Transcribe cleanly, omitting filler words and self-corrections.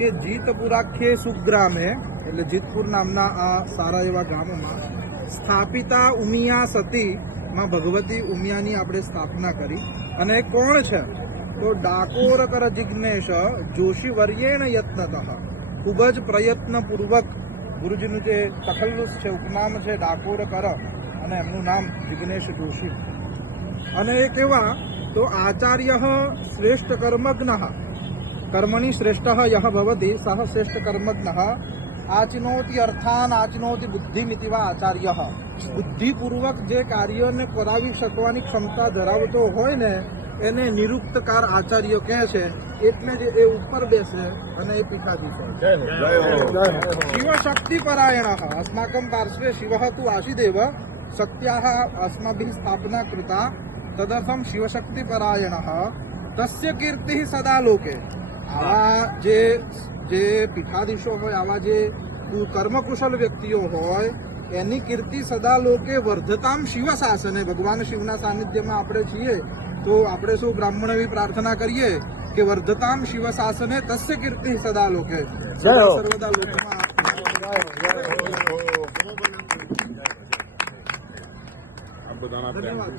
કે જીતપુરાખ્યે સુગ્રામે એટલે જીતપુર નામના આ સારા એવા ગામમાં સ્થાપિતા ઉમિયા સતી માં ભગવતી ઉમિયાની આપણે સ્થાપના કરી। અને એ કોણ છે તો ડાકોર કર જિજ્ઞેશ જોશી વર્યેણ યત્નતઃ, ખૂબ જ પ્રયત્નપૂર્વક ગુરુજીનું જે તખલ્લુસ છે, ઉપનામ છે ડાકોર કર અને એમનું નામ જિજ્ઞેશ જોશી। અને એ કેવા તો આચાર્ય શ્રેષ્ઠ કર્મજ્ઞ, કર્મણી શ્રેષ્ઠ યહ ભવતિ સહ શ્રેષ્ઠ કર્મજ્ઞ આચનોતિ અર્થાન આચનોતિ બુદ્ધિમિતિ વા આચાર્ય। બુદ્ધિપૂર્વક જે કાર્યને કરાવી શકવાની ક્ષમતા ધરાવતો હોય ને એને નિરુક્તકાર આચાર્ય કહે છે। એટલે જ એ ઉપર બેસે અને એ પીઠાધીશ હોય। શિવ શક્તિ પરાયણ अस्माकं पार्श्वे शिवः तु वासुदेव शक्त्याः अस्माभिः स्थापना कृता तदर्थं शिवशक्ति परायणः तस्य कीर्तिः सदा लोके। आवा जे पीठाधीशो होय, आवा जे कर्मकुशल व्यक्तिओ होय એની કીર્તિ સદા લોકે વર્ધતામ શિવ શાસને। ભગવાન શિવના સાનિધ્યમાં આપણે છીએ તો આપણે શું બ્રાહ્મણ એવી પ્રાર્થના કરીએ કે વર્ધતામ શિવ શાસને તસ્ય કીર્તિ સદા લોકે, સર્વદા લોકમાં। ધન્યવાદ।